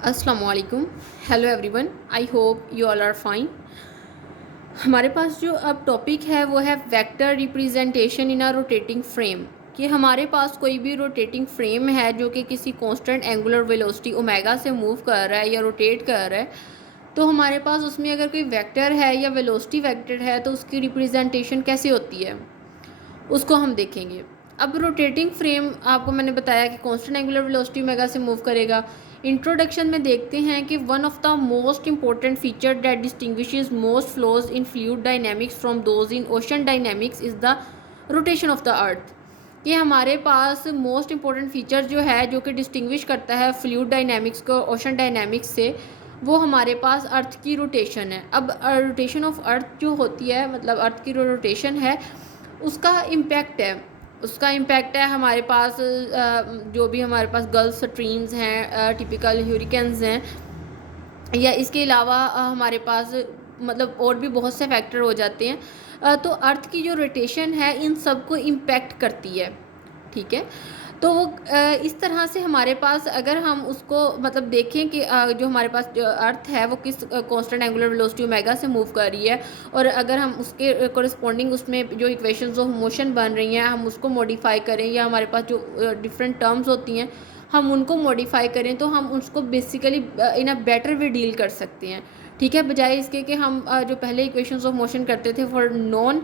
अस्सलाम वालेकुम। Hello everyone, I hope you all are fine. हमारे पास जो अब टॉपिक है वो है vector representation in a rotating frame. कि हमारे पास कोई भी रोटेटिंग फ्रेम है जो कि किसी कांस्टेंट एंगुलर वेलोसिटी ओमेगा से मूव कर रहा है या रोटेट कर रहा है, तो हमारे पास उसमें अगर कोई वेक्टर है या वेलोसिटी वेक्टर है तो उसकी रिप्रेजेंटेशन कैसे होती है उसको हम देखेंगे। अब रोटेटिंग फ्रेम आपको मैंने बताया कि कांस्टेंट एंगुलर वेलोसिटी ओमेगा से मूव करेगा। इंट्रोडक्शन में देखते हैं कि one of the most important feature that distinguishes most flows in fluid dynamics from those in ocean dynamics is the rotation of the earth. कि हमारे पास मोस्ट इंपॉर्टेंट फीचर जो है जो कि डिस्टिंग्विश करता है फ्लूइड डायनेमिक्स को ओशन डायनेमिक्स से, वो हमारे पास अर्थ की रोटेशन है। अब रोटेशन ऑफ अर्थ जो होती है, मतलब अर्थ की रोटेशन है, उसका इम्पैक्ट है हमारे पास जो भी हमारे पास गल्फ स्ट्रीम्स हैं, टिपिकल ह्यूरिकेन्स हैं, या इसके अलावा हमारे पास मतलब और भी बहुत से फैक्टर हो जाते हैं। तो अर्थ की जो रोटेशन है इन सब को इम्पैक्ट करती है। ठीक है, तो वो इस तरह से हमारे पास अगर हम उसको मतलब देखें कि जो हमारे पास जो अर्थ है वो किस कांस्टेंट एंगुलर वेलोसिटी ओमेगा से मूव कर रही है, और अगर हम उसके कोरिस्पोंडिंग उसमें जो इक्वेशंस ऑफ मोशन बन रही हैं हम उसको मॉडिफाई करें, या हमारे पास जो डिफरेंट टर्म्स होती हैं हम उनको मॉडिफाई करें, तो हम उसको basically in a better way deal कर सकते हैं। ठीक है, बजाय इसके कि हम जो पहले इक्वेशंस ऑफ मोशन करते थे फॉर नॉन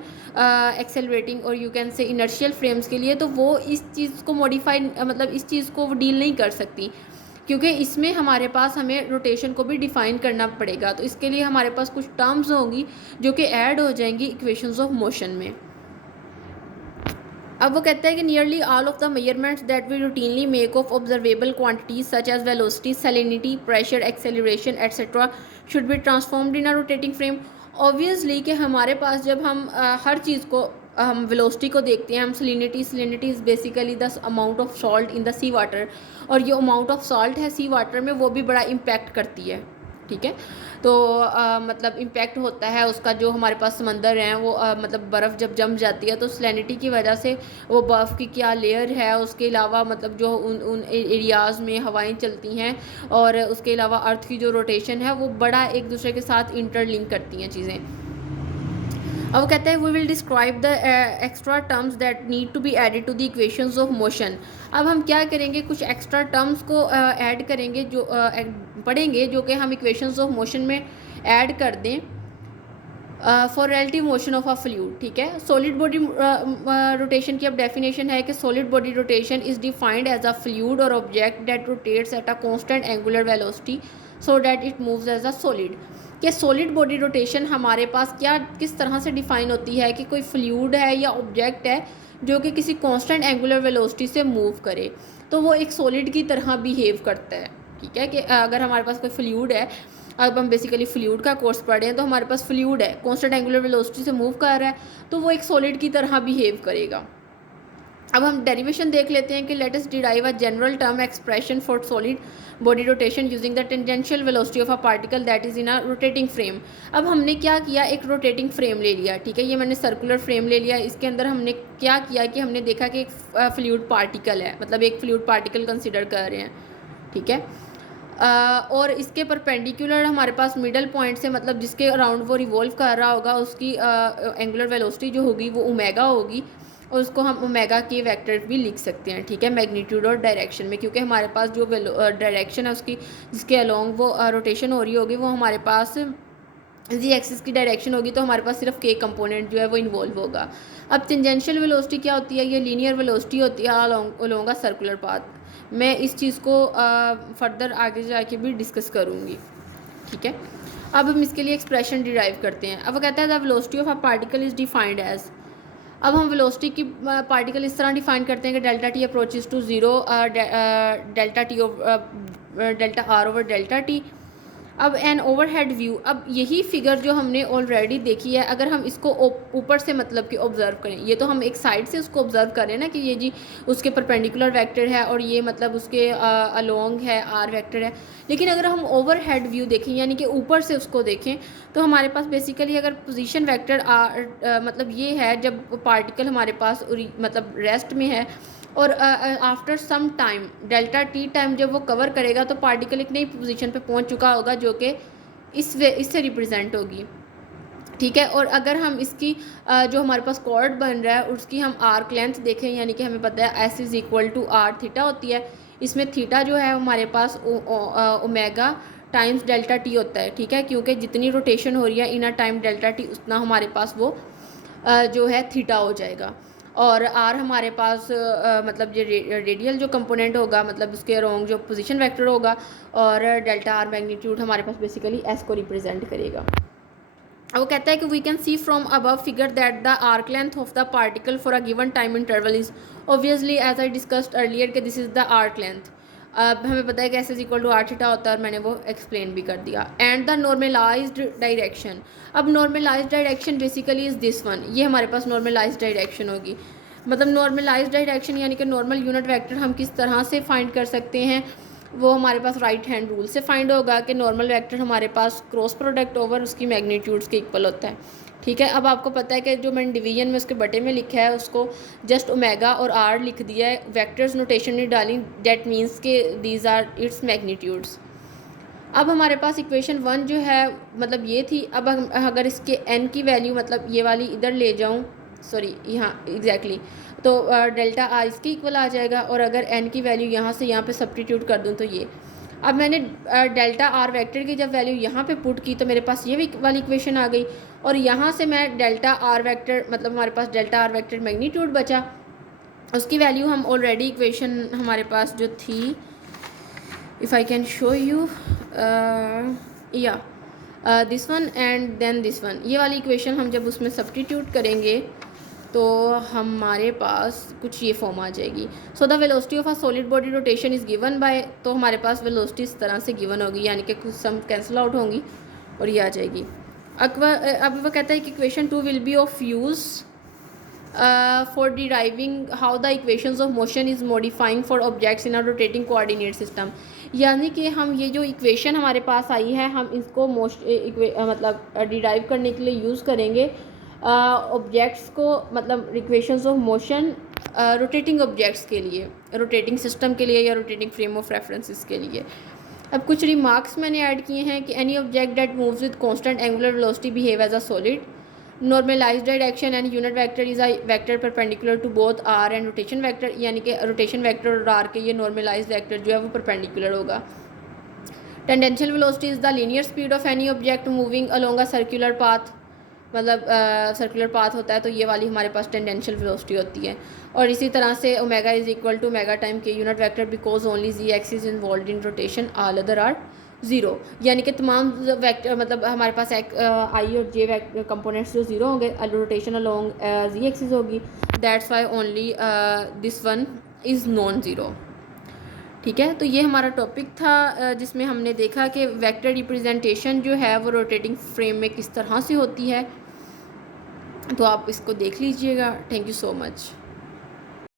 एक्सेलरेटिंग और you can say inertial frames के लिए, तो वो इस चीज़ को मॉडिफाई मतलब इस चीज़ को वो डील नहीं कर सकती, क्योंकि इसमें हमारे पास हमें रोटेशन को भी डिफ़ाइन करना पड़ेगा। तो इसके लिए हमारे पास कुछ टर्म्स होंगी जो कि ऐड हो जाएंगी इक्वेशंस ऑफ मोशन में। अब वो कहता है कि nearly all of the measurements that we routinely make of observable quantities such as velocity, salinity, pressure, acceleration etcetera should be transformed in a rotating frame. Obviously कि हमारे पास जब हम हर चीज़ को हम वेलोसिटी को देखते हैं, हम salinity is basically the amount of salt in the sea water, और ये अमाउंट ऑफ सॉल्ट है सी वाटर में वो भी बड़ा इम्पैक्ट करती है। ठीक है, तो मतलब इम्पैक्ट होता है उसका, जो हमारे पास समंदर हैं वो मतलब बर्फ़ जब जम जाती है तो सैलिनिटी की वजह से वो बर्फ़ की क्या लेयर है, उसके अलावा मतलब जो उन एरियाज़ में हवाएं चलती हैं, और उसके अलावा अर्थ की जो रोटेशन है वो बड़ा एक दूसरे के साथ इंटरलिंक करती हैं चीज़ें। अब वो कहते हैं we will describe the extra terms that need to be added to the equations of motion. अब हम क्या करेंगे, कुछ एक्स्ट्रा टर्म्स को ऐड करेंगे, जो पढ़ेंगे, जो कि हम इक्वेशंस ऑफ मोशन में ऐड कर दें for relative motion of a fluid. ठीक है, सॉलिड बॉडी रोटेशन की अब डेफिनेशन है कि solid body rotation is defined as a fluid और object that rotates at a constant angular velocity so that it moves as a solid. कि solid body rotation हमारे पास क्या किस तरह से डिफाइन होती है कि कोई फ्लूइड है या ऑब्जेक्ट है जो कि किसी कांस्टेंट एंगुलर वेलोसिटी से मूव करे, तो वो एक सॉलिड की तरह बिहेव करता है। ठीक है, कि अगर हमारे पास कोई फ्लूइड है, अब हम बेसिकली फ्लूइड का कोर्स पढ़ रहे हैं, तो हमारे पास फ्लूइड है, कांस्टेंट एंगुलर वेलोसिटी से मूव कर रहा है, तो वो एक सॉलिड की तरह बिहेव करेगा। अब हम डेरिवेशन देख लेते हैं कि let us derive a general term expression for solid body rotation using the tangential velocity of a particle that is in a rotating frame. अब हमने क्या किया, एक रोटेटिंग फ्रेम ले लिया। ठीक है, ये मैंने सर्कुलर फ्रेम ले लिया, इसके अंदर हमने क्या किया कि हमने देखा कि एक फ्लूइड पार्टिकल है, मतलब एक फ्लूइड पार्टिकल कंसिडर कर रहे हैं। ठीक है, और इसके परपेंडिकुलर हमारे पास मिडल पॉइंट से, मतलब जिसके अराउंड वो रिवॉल्व कर रहा होगा, उसकी एंगुलर वेलोसिटी जो होगी वो ओमेगा होगी, और उसको हम ओमेगा के वेक्टर भी लिख सकते हैं। ठीक है, मैग्नीट्यूड और डायरेक्शन में, क्योंकि हमारे पास जो डायरेक्शन है उसकी जिसके अलोंग वो रोटेशन हो रही होगी वो हमारे पास जी एक्सिस की डायरेक्शन होगी, तो हमारे पास सिर्फ के कंपोनेंट जो है वो इन्वॉल्व होगा। अब टेंजेंशियल वेलोसिटी क्या होती है, ये लीनियर वेलोसिटी होती है अलोंग अ सर्कुलर पाथ। मैं इस चीज़ को फर्दर आगे जाके भी डिस्कस करूँगी। ठीक है, अब हम इसके लिए एक्सप्रेशन डिराइव करते हैं। अब वो कहता है the velocity of a particle is defined as. अब हम वेलोसिटी की पार्टिकल इस तरह डिफाइन करते हैं कि delta T approaches to zero, delta R over delta T. अब एन ओवरहेड व्यू, अब यही फिगर जो हमने ऑलरेडी देखी है, अगर हम इसको ऊपर से मतलब कि ऑब्ज़र्व करें, ये तो हम एक साइड से उसको ऑब्ज़र्व करें ना कि ये जी उसके परपेंडिकुलर वेक्टर है और ये मतलब उसके अलोंग है आर वेक्टर है। लेकिन अगर हम ओवरहेड व्यू देखें, यानी कि ऊपर से उसको देखें, तो हमारे पास बेसिकली अगर पोजीशन वेक्टर मतलब ये है, जब पार्टिकल हमारे पास मतलब रेस्ट में है और after some time delta T time जब वो कवर करेगा तो पार्टिकल एक नई पोजीशन पे पहुंच चुका होगा जो कि इससे रिप्रेजेंट होगी, ठीक है। और अगर हम इसकी जो हमारे पास कॉर्ड बन रहा है उसकी हम आर्क लेंथ देखें, यानी कि हमें पता है S is equal to R theta होती है। इसमें थीटा जो है हमारे पास ओमेगा टाइम्स डेल्टा टी होता है, ठीक है, क्योंकि जितनी रोटेशन हो रही है इन अ टाइम डेल्टा टी उतना हमारे पास वो जो है थीटा हो जाएगा। और आर हमारे पास मतलब जो रेडियल जो कंपोनेंट होगा, मतलब उसके अराउंड जो पोजीशन वेक्टर होगा, और डेल्टा आर मैग्नीट्यूड हमारे पास बेसिकली एस को रिप्रेजेंट करेगा। वो कहता है कि we can see from above figure that the arc length of the particle for a given time interval is obviously as I discussed earlier कि this is the arc length. अब हमें पता है कि S is equal to R theta होता है और मैंने वो एक्सप्लेन भी कर दिया। एंड द नॉर्मलाइज्ड डायरेक्शन, अब normalised direction basically is this one, ये हमारे पास नॉर्मलाइज्ड डायरेक्शन होगी। मतलब नॉर्मलाइज्ड डायरेक्शन यानी कि नॉर्मल यूनिट वेक्टर हम किस तरह से फाइंड कर सकते हैं, वो हमारे पास राइट हैंड रूल से फाइंड होगा कि नॉर्मल वेक्टर हमारे पास क्रॉस प्रोडक्ट ओवर उसकी मैग्नीट्यूड्स के इक्वल होता है, ठीक है। अब आपको पता है कि जो मैंने डिवीजन में उसके बटे में लिखा है उसको जस्ट ओमेगा और आर लिख दिया है, वेक्टर्स नोटेशन नहीं डाली, डेट मीन्स के दीज आर इट्स मैग्नीट्यूड्स। अब हमारे पास इक्वेशन 1 जो है मतलब ये थी। अब अगर इसके n की वैल्यू मतलब ये वाली इधर ले जाऊँ, सॉरी यहाँ एग्जैक्टली, तो डेल्टा आर इसके इक्वल आ जाएगा। और अगर n की वैल्यू यहाँ से यहाँ पे सब्स्टिट्यूट कर दूँ तो ये, अब मैंने डेल्टा आर वेक्टर की जब वैल्यू यहाँ पे पुट की तो मेरे पास ये वाली इक्वेशन आ गई। और यहाँ से मैं डेल्टा आर वेक्टर मतलब हमारे पास डेल्टा आर वेक्टर मैग्नीट्यूड बचा, उसकी वैल्यू हम ऑलरेडी इक्वेशन हमारे पास जो थी, if I can show you या this one and then this one, ये वाली इक्वेशन हम जब उसमें सब्स्टिट्यूट करेंगे तो हमारे पास कुछ ये फॉर्म आ जाएगी। So the velocity of a solid body rotation is given by, तो हमारे पास वेलोसिटी इस तरह से गिवन होगी, यानी कि कुछ सम कैंसिल आउट होंगी और ये आ जाएगी। अब वो कहता है कि equation 2 will be of use for deriving how the equations of motion is modifying for objects in a rotating coordinate system, यानी कि हम ये जो इक्वेशन हमारे पास आई है हम इसको मतलब डिराइव करने के लिए यूज़ करेंगे ऑब्जेक्ट्स को, मतलब equations of motion rotating objects के लिए, रोटेटिंग सिस्टम के लिए या रोटेटिंग फ्रेम ऑफ रेफरेंसेस के लिए। अब कुछ रिमार्क्स मैंने ऐड किए हैं कि any object that moves with constant angular velocity behave as a solid, normalised direction and unit vector is a vector perpendicular to both R and rotation vector, यानी कि रोटेशन वेक्टर और are के ये normalised vector जो है वो perpendicular होगा। Tangential velocity is the linear speed of any object moving along a circular path, मतलब सर्कुलर पाथ होता है तो ये वाली हमारे पास टेंडेंशियल वेलोसिटी होती है। और इसी तरह से omega is equal to mega time के unit vector because only G X is involved in rotation, all other are zero, यानी कि तमाम वेक्टर मतलब हमारे पास आई और जे कंपोनेंट्स जो ज़ीरो होंगे, रोटेशन अलोंग जी एक्सिस होगी, that's why only this one is non zero, ठीक है। तो ये हमारा टॉपिक था जिसमें हमने देखा कि वेक्टर रिप्रेजेंटेशन जो है वो रोटेटिंग फ्रेम में किस तरह से होती है, तो आप इसको देख लीजिएगा। Thank you so much.